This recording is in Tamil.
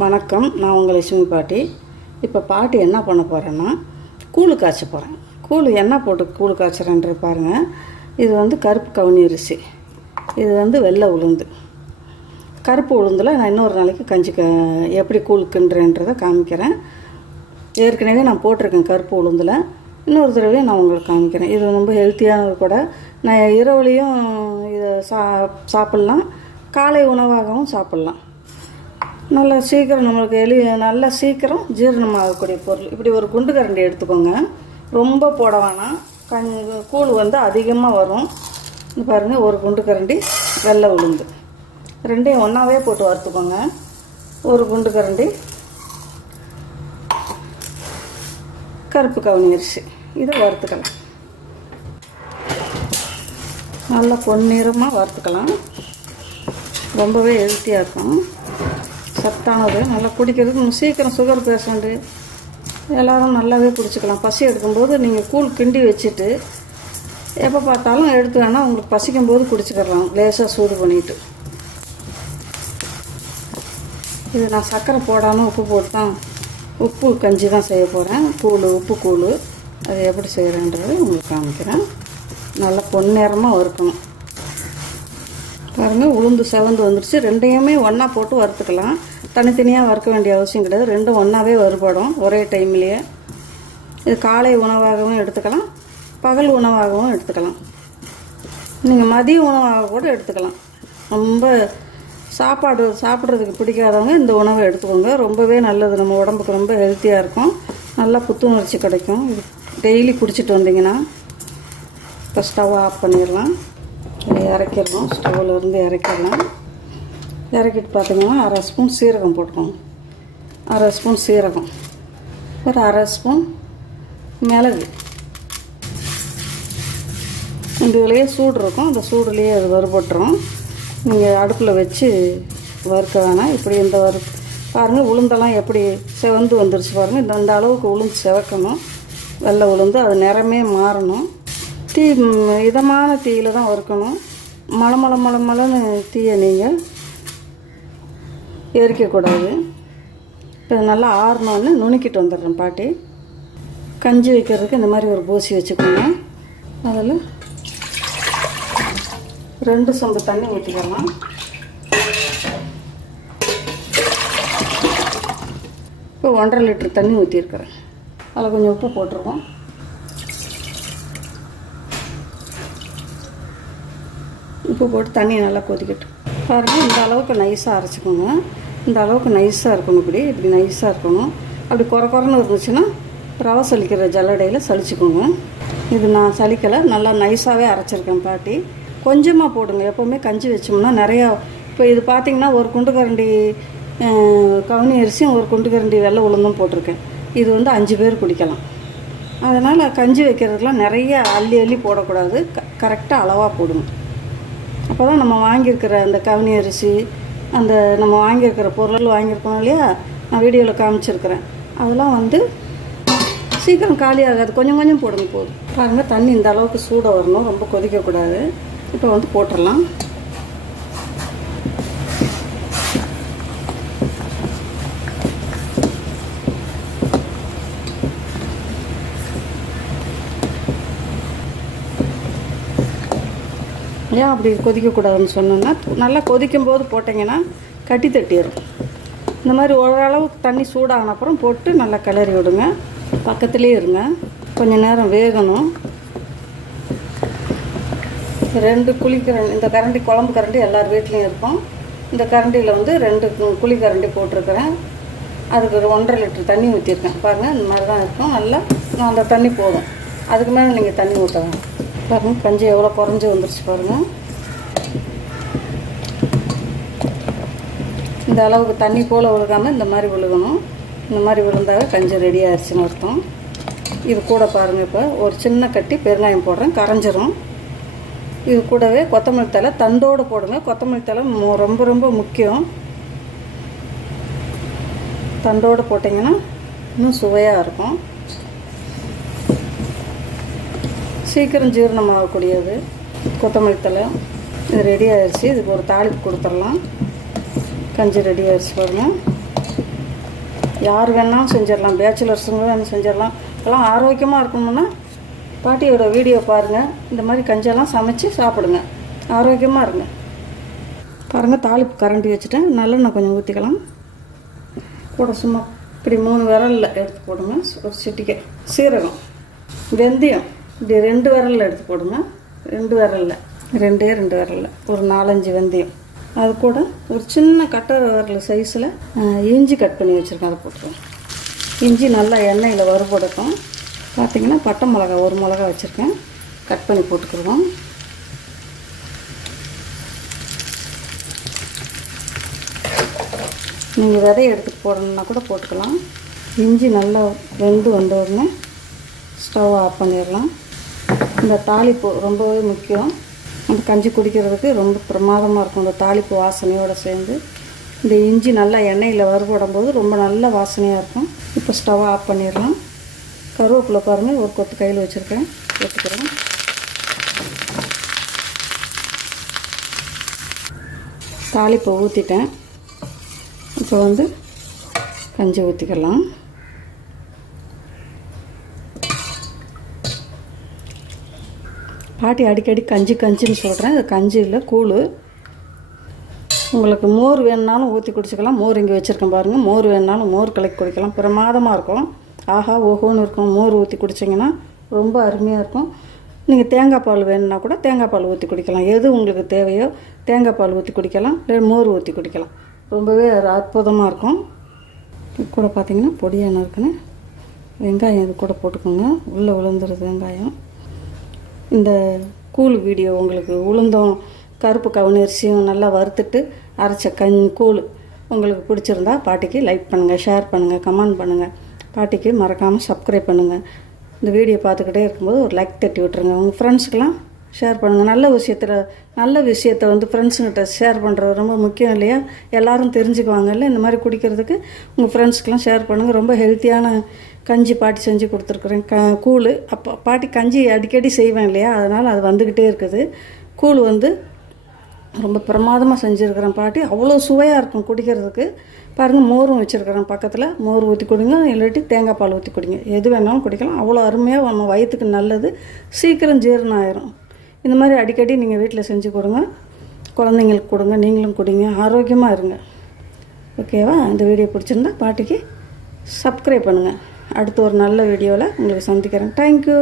வணக்கம், நான் உங்கள் லட்சுமி பாட்டி. இப்போ பாட்டி என்ன பண்ண போகிறேன்னா கூழு காய்ச்ச போகிறேன். கூழு என்ன போட்டு கூழு காய்ச்சறேன்ற பாருங்கள். இது வந்து கருப்பு கவுனி அரிசி, இது வந்து வெள்ளை உளுந்து. கருப்பு உளுந்தில் நான் இன்னொரு நாளைக்கு கஞ்சி எப்படி கூழ் கிண்டுறேன்றதை காமிக்கிறேன். ஏற்கனவே நான் போட்டிருக்கேன் கருப்பு உளுந்தில், இன்னொரு தடவையும் நான் உங்களுக்கு காமிக்கிறேன். இது ரொம்ப ஹெல்த்தியானது கூட. நான் இரவுலேயும் இதை சாப்பிட்லாம், காலை உணவாகவும் சாப்பிட்லாம். நல்லா சீக்கிரம் நம்மளுக்கு நல்லா சீக்கிரம் ஜீரணமாகக்கூடிய பொருள். இப்படி ஒரு குண்டு கரண்டி எடுத்துக்கோங்க. ரொம்ப போட வேணாம், கூழ் வந்து அதிகமாக வரும். இது பாருங்கள், ஒரு குண்டு கரண்டி வெள்ளை உளுந்து, ரெண்டையும் ஒன்றாவே போட்டு வறுத்துக்கோங்க. ஒரு குண்டு கரண்டி கருப்பு கவுனி அரிசி, இதை வறுத்துக்கலாம். நல்லா பொன்னிறமாக வறுத்துக்கலாம். ரொம்பவே ஹெல்த்தியாக இருக்கும், சத்தானது. நல்லா குடிக்கிறதுக்கு சீக்கிரம் சுகர் பேஷண்ட்டு எல்லோரும் நல்லாவே குடிச்சிக்கலாம். பசி எடுக்கும்போது நீங்கள் கூழ் கிண்டி வச்சுட்டு எப்போ பார்த்தாலும் எடுத்து வேணால் உங்களுக்கு பசிக்கும் போது குடிச்சிக்கலாம், லேசாக சூடு பண்ணிவிட்டு. இது நான் சர்க்கரை போடாமல் உப்பு போட்டு தான், உப்பு கஞ்சி தான் செய்ய போகிறேன். உப்பு கூழ் அது எப்படி செய்கிறேன்றது உங்களுக்கு காமிக்கிறேன். நல்லா பொன்னிறமாக வறுக்கணும். பாருங்கள், உளுந்து செவந்து வந்துடுச்சு. ரெண்டையுமே ஒன்றா போட்டு வறுத்துக்கலாம். தனித்தனியாக வறுக்க வேண்டிய அவசியம் கிடையாது, ரெண்டும் ஒன்றாவே வறுபடும் ஒரே டைம்லேயே. இது காலை உணவாகவும் எடுத்துக்கலாம், பகல் உணவாகவும் எடுத்துக்கலாம், நீங்கள் மதிய உணவாக கூட எடுத்துக்கலாம். ரொம்ப சாப்பிட்றதுக்கு பிடிக்காதவங்க இந்த உணவை எடுத்துக்கோங்க. ரொம்பவே நல்லது, நம்ம உடம்புக்கு ரொம்ப ஹெல்த்தியாக இருக்கும், நல்லா புத்துணர்ச்சி கிடைக்கும். இது டெய்லி குடிச்சிட்டு வந்தீங்கன்னா. இப்போ ஸ்டவ் ஆஃப் பண்ணிடலாம், இறக்கிடணும். ஸ்டவ்வில் இருந்து இறக்கிடலாம். இறக்கிட்டு பார்த்தீங்கன்னா அரை ஸ்பூன் சீரகம் போட்டுக்கோங்க. அரை ஸ்பூன் சீரகம், ஒரு அரை ஸ்பூன் மிளகு. இந்த இதுலேயே சூடு இருக்கும், அந்த சூடுலேயே அது வறுபட்டுரும். நீங்கள் அடுப்பில் வச்சு வறுக்க வேணாம். இப்படி இந்த பாருங்கள், உளுந்தெல்லாம் எப்படி செவந்து வந்துருச்சு பாருங்கள். இந்த அளவுக்கு உளுந்து செவக்கணும், வெள்ளை உளுந்து. அது நிறமே மாறணும். இதமான தீயில் தான் வறுக்கணும். மலமலன்னு தீயை நீங்கள் எரிக்கக்கூடாது. இப்போ நல்லா ஆறணுன்னு நுணுக்கிட்டு வந்துடுறேன் பாட்டி. கஞ்சி வைக்கிறதுக்கு இந்த மாதிரி ஒரு பூசி வச்சுக்கோங்க. அதில் 2 சொம்பு தண்ணி ஊற்றிக்கலாம். இப்போ 1.5 லிட்டர் தண்ணி ஊற்றிருக்கிறேன். அதில் கொஞ்சம் உப்பு போட்டுருவோம். உப்பு போட்டு தண்ணி நல்லா கொதிக்கட்டும். பாருங்கள், இந்த அளவுக்கு நைஸாக அரைச்சிக்கோங்க. இந்த அளவுக்கு நைஸாக இருக்கணும். இப்படி நைஸாக இருக்கணும். அப்படி குறைன்னு இருந்துச்சுன்னா ரவை சலிக்கிற ஜல்லடையில் சலிச்சுக்கோங்க. இது நான் சலிக்கலை, நல்லா நைஸாகவே அரைச்சிருக்கேன் பாட்டி. கொஞ்சமாக போடுங்க. எப்போவுமே கஞ்சி வச்சோம்னா நிறையா. இப்போ இது பார்த்திங்கன்னா ஒரு குண்டு கரண்டி கவுனி அரிசியும் ஒரு குண்டு கரண்டி வெள்ளை உளுந்தும் போட்டிருக்கேன். இது வந்து 5 பேர் குடிக்கலாம். அதனால் கஞ்சி வைக்கிறதுக்கெலாம் நிறைய அள்ளி போடக்கூடாது, கரெக்டாக அளவாக போடுங்க. அப்போ தான் நம்ம வாங்கியிருக்கிற அந்த கவுனி அரிசி, அந்த நம்ம வாங்கியிருக்கிற பொருள் வாங்கியிருக்கோம் இல்லையா, நான் வீடியோவில் காமிச்சிருக்கிறேன், அதெல்லாம் வந்து சீக்கிரம் காலி ஆகாது. கொஞ்சம் போடுங்க போதும். பாருங்கள், தண்ணி இந்த அளவுக்கு சூடாக வரணும், ரொம்ப கொதிக்கக்கூடாது. இப்போ வந்து போட்டுடலாம். ஏன் அப்படி கொதிக்கக்கூடாதுன்னு சொன்னோன்னா, நல்லா கொதிக்கும் போது போட்டிங்கன்னா கட்டி தட்டிடும். இந்த மாதிரி ஓரளவுக்கு தண்ணி சூடான அப்புறம் போட்டு நல்லா கிளறி விடுங்க. பக்கத்துலேயே இருங்க, கொஞ்சம் நேரம் வேகணும். 2 குழிக்கரண்டி, இந்த கரண்டி குழம்பு கரண்டி எல்லார் வீட்லேயும் இருக்கும். இந்த கரண்டியில் வந்து 2 குழிக்கரண்டி போட்டிருக்கிறேன். அதுக்கு ஒரு 1.5 லிட்டர் தண்ணி ஊற்றிருக்கேன். பாருங்கள், இந்த மாதிரி தான் இருக்கும். நல்லா அந்த தண்ணி போதும், அதுக்கு மேலே நீங்கள் தண்ணி ஊற்றலாம். பாருங்கள், கஞ்சி எவ்வளோ குறைஞ்சி வந்துருச்சு பாருங்கள். இந்த அளவுக்கு தண்ணி போல் விழுகாமல் இந்த மாதிரி விழுகணும். இந்த மாதிரி விழுந்தாவே கஞ்சி ரெடி ஆயிடுச்சுன்னு அர்த்தம். இது கூட பாருங்கள், இப்போ ஒரு சின்ன கட்டி பெருங்காயம் போடுறேன், கரைஞ்சிரும். இது கூடவே கொத்தமல்லி தழை தண்டோடு போடுங்க. கொத்தமல்லி தழை ரொம்ப முக்கியம். தண்டோடு போட்டிங்கன்னா இன்னும் சுவையாக இருக்கும். சீக்கிரம் ஜீரணமாகக்கூடியது கொத்தமல்லி தழை. இது ரெடி ஆயிடுச்சு. இதுக்கு ஒரு தாளிப்பு கொடுத்துடலாம். கஞ்சி ரெடி ஆயிடுச்சு பாருங்கள். யார் வேணாலும் செஞ்சிடலாம், பேச்சுலர்ஸுங்க வேணும் செஞ்சிடலாம். எல்லாம் ஆரோக்கியமாக இருக்கணும்னா பாட்டியோட வீடியோ பாருங்கள். இந்த மாதிரி கஞ்செல்லாம் சமைச்சு சாப்பிடுங்க, ஆரோக்கியமாக இருங்க. பாருங்கள், தாளிப்பு கரண்டி வச்சுட்டேன். நல்லெண்ணெய் கொஞ்சம் ஊற்றிக்கலாம். கூட சும்மா இப்படி 3 விரலில் எடுத்து போடுங்க. ஒரு சிட்டிக்கை சீரகம், வெந்தயம் இப்படி 2 விரலில் எடுத்து போடுங்க. 2 விரலில், 2 விரலில் ஒரு 4-5 வெந்தயம். அது கூட ஒரு சின்ன கட்டரை விரல் சைஸில் இஞ்சி கட் பண்ணி வச்சுருக்கேன், அதை போட்டுருவேன். இஞ்சி நல்லா எண்ணெயில் வறுபடட்டும். பார்த்திங்கன்னா பட்டை மிளகா 1 மிளகா வச்சுருக்கேன், கட் பண்ணி போட்டுக்கிடுவோம். நீங்கள் விதையை எடுத்துகிட்டு போடணுன்னா கூட போட்டுக்கலாம். இஞ்சி நல்லா வெந்து வந்த உடனே ஸ்டவ் ஆஃப் பண்ணிடலாம். இந்த தாளிப்பு ரொம்பவே முக்கியம். அந்த கஞ்சி குடிக்கிறதுக்கு ரொம்ப பிரமாதமாக இருக்கும். இந்த தாளிப்பு வாசனையோடு சேர்ந்து இந்த இஞ்சி நல்லா எண்ணெயில் வறுபடும்போது ரொம்ப நல்ல வாசனையாக இருக்கும். இப்போ ஸ்டவ் ஆஃப் பண்ணிடலாம். கருவேப்பிலை பாருங்கள், ஒரு கொத்து கையில் வச்சுருக்கேன், எடுத்துக்கிறேன். தாளிப்பை ஊற்றிட்டேன். இப்போ கஞ்சி ஊற்றிக்கலாம். பாட்டி அடிக்கடி கஞ்சின்னு சொல்கிறேன். இது கஞ்சி இல்லை, கூழ். உங்களுக்கு மோர் வேணுனாலும் ஊற்றி குடிச்சிக்கலாம். மோர் இங்கே வச்சுருக்கேன் பாருங்கள். மோர் வேணுனாலும் மோர் கலக்கி குடிக்கலாம், பிரமாதமாக இருக்கும். ஆஹா ஓஹோன்னு இருக்கும். மோர் ஊற்றி குடிச்சிங்கன்னா ரொம்ப அருமையாக இருக்கும். நீங்கள் தேங்காய் பால் வேணுன்னா கூட தேங்காய் பால் ஊற்றி குடிக்கலாம். எது உங்களுக்கு தேவையோ தேங்காய் பால் ஊற்றி குடிக்கலாம், இல்லை மோர் ஊற்றி குடிக்கலாம். ரொம்பவே அற்புதமாக இருக்கும். இது கூட பார்த்திங்கன்னா பொடியான இருக்குன்னு வெங்காயம் இது கூட போட்டுக்கோங்க. உள்ளே விழுந்துருது வெங்காயம். இந்த கூழ் வீடியோ உங்களுக்கு உளுந்தும் கருப்பு கவுனரிசியும் நல்லா வறுத்துட்டு அரைச்ச கூழ் உங்களுக்கு பிடிச்சிருந்தா பாட்டிக்கு லைக் பண்ணுங்கள், ஷேர் பண்ணுங்கள், கமெண்ட் பண்ணுங்கள். பாட்டிக்கு மறக்காமல் சப்ஸ்கிரைப் பண்ணுங்கள். இந்த வீடியோ பார்த்துக்கிட்டே இருக்கும்போது ஒரு லைக் தட்டி விட்டுருங்க. உங்கள் ஃப்ரெண்ட்ஸுக்கெல்லாம் ஷேர் பண்ணுங்கள். நல்ல விஷயத்தை ஃப்ரெண்ட்ஸுங்கிட்ட ஷேர் பண்ணுறது ரொம்ப முக்கியம் இல்லையா? எல்லோரும் தெரிஞ்சுக்குவாங்கல்ல. இந்த மாதிரி குடிக்கிறதுக்கு உங்கள் ஃப்ரெண்ட்ஸ்க்கெலாம் ஷேர் பண்ணுங்கள். ரொம்ப ஹெல்த்தியான கஞ்சி பாட்டி செஞ்சு கொடுத்துருக்குறேன். கூழ் அப்போ பாட்டி கஞ்சி அடிக்கடி செய்வேன் இல்லையா, அதனால் அது வந்துக்கிட்டே இருக்குது. கூழ் ரொம்ப பிரமாதமாக செஞ்சுருக்கிறேன் பாட்டி. அவ்வளோ சுவையாக இருக்கும் குடிக்கிறதுக்கு. பாருங்கள், மோரும் வச்சுருக்கிறேன் பக்கத்தில். மோர் ஊற்றி குடிங்க, இல்லாட்டி தேங்காய் பால் ஊற்றி குடிங்க, எது வேணாலும் குடிக்கலாம். அவ்வளோ அருமையாக நம்ம வயிற்றுக்கு நல்லது, சீக்கிரம் ஜீரணம் ஆயிரும். இந்த மாதிரி அடிக்கடி நீங்கள் வீட்டில் செஞ்சு கொடுங்க, குழந்தைங்களுக்கு கொடுங்க, நீங்களும் குடிங்க, ஆரோக்கியமாக இருங்க. ஓகேவா? இந்த வீடியோ பிடிச்சிருந்தா பாட்டிக்கு சப்ஸ்கிரைப் பண்ணுங்கள். அடுத்து ஒரு நல்ல வீடியோவில் உங்களுக்கு சந்திக்கிறேன். தேங்க்யூ.